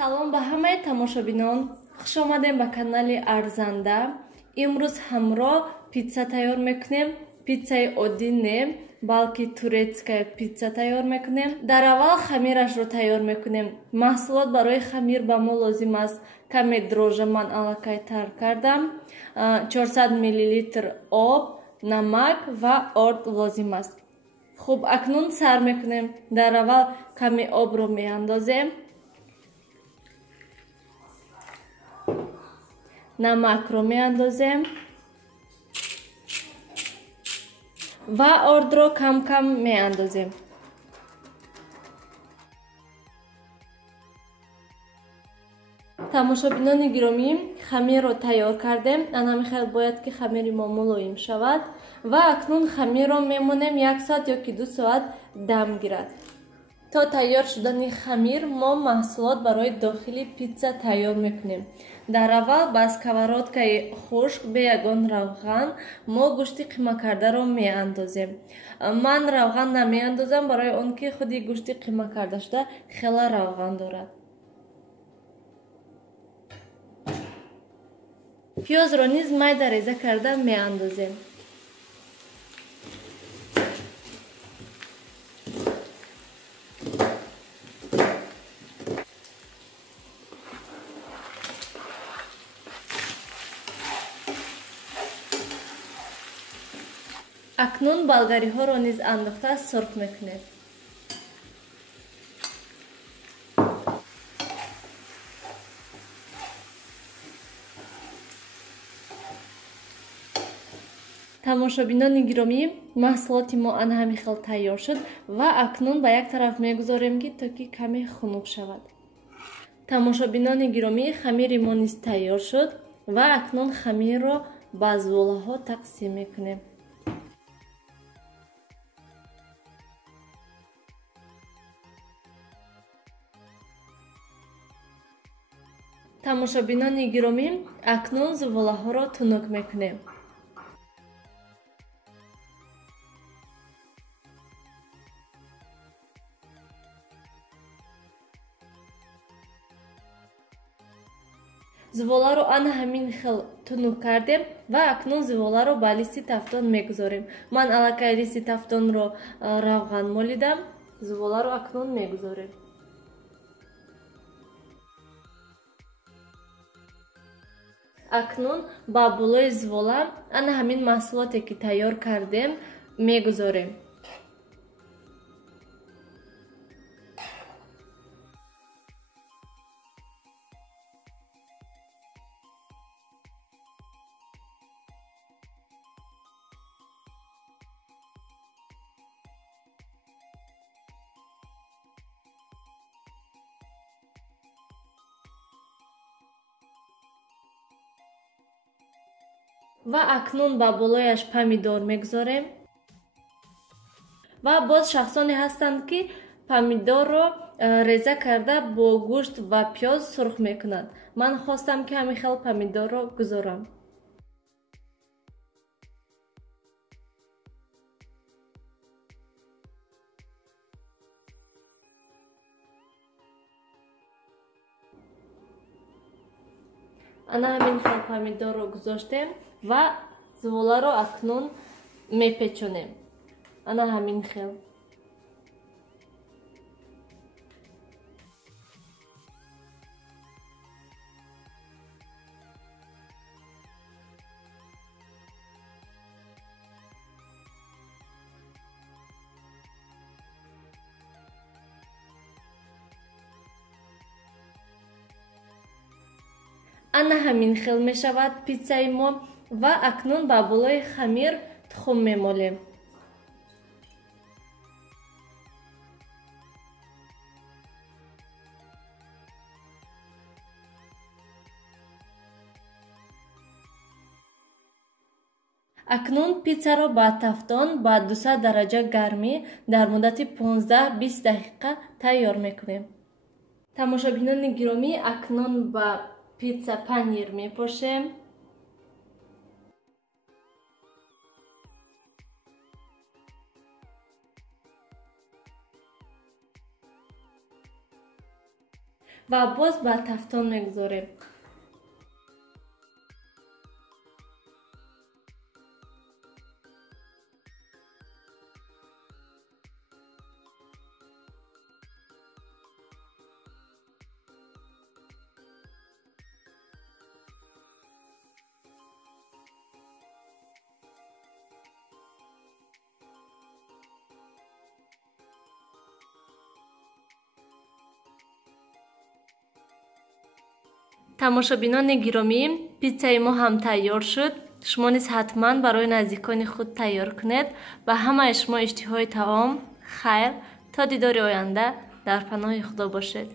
Салом ба ҳамаи тамошобинон, хуш омадем ба канали Арзанда. Имрӯз ҳамро питса тайёр мекунем. Питсаи оддӣ не, балки турецкая питса тайёр мекунем. Дар аввал хамирашро тайёр мекунем. Маҳсулот барои хамир ба мо лозим аст. Каме дрожжа ман аллакай тар кардам, 400 мл об, намак ва орд лозим аст. Хуб, акнун сар мекунем. Дар аввал каме обро меандозем. Намакро меандозем ва ордро кам-кам меандозем. тамошобинони гиромӣ, хамирро тайёр кардем. Ана мехоҳад бояд ки хамири мо мулоим шавад ва акнун хамирро мемонем 1 соат ё ки 2 соат дам гирад. То тайёр шудани хамир мо маҳсулот барои дохили питса тайёр мекунем. Дар аввал ба сковородкаи хушк бе ягон равған мо гӯшти қимакардаро меандозем. Ман равған намеандозам, барои он ки худи гӯшти қимакардашуда хела равған дорад. пиёзро низ майда реза карда меандозем. акнун болгариҳоро низ андохта сурх мекунем. тамошобинони гиромӣ, маҳсулоти мо ана ҳамин хел тайёр шуд ва акнун ба як тараф мегузорем ки то ки каме хунук шавад. тамошобинони гиромӣ, хамири мо низ тайёр шуд ва акнун хамирро ба зулаҳо тақсим мекунем. тамошобинони гиромӣ, акнун зуволаҳоро тунук мекунем. зуволаро ана ҳамин хел тунук кардем ва акнун зуволаро ба листи тафтон мегузорем. ман аллакай листи тафтонро равған молидам. зуволаро акнун мегузорем. акнун ба булои зувола ана ҳамин маҳсулоте ки тайёр кардем мегузорем. ва акнун ба болояш помидор мегузорем. ва боз шахсоне ҳастанд ки помидорро реза карда бо гӯшт ва пиёз сурх мекунанд. ман хостам ки ҳамин хел помидорро гузорам. ана ҳамин хел помидорро гузоштем ва зуволаро акнун мепечонем. ана ҳамин хел. ана ҳамин хел мешавад питсаи мо ва акнун ба болои хамир тухм мемолем. акнун питсаро ба тафтон ба 200 дараҷа гармӣ дар муддати 15-20 дақиқа тайёр мекунем. тамошобинони гиромӣ, акнун ба питса панир мепошем. و باز به تفتان میگذاریم. тамошобинони гиромӣ, питсаи мо ҳам тайёр шуд. шумо низ ҳатман барои наздикони худ тайёр кунед ва ҳамаи шумо иштиҳои таом. Хайр, то дидори оянда дар паноҳи худо бошед.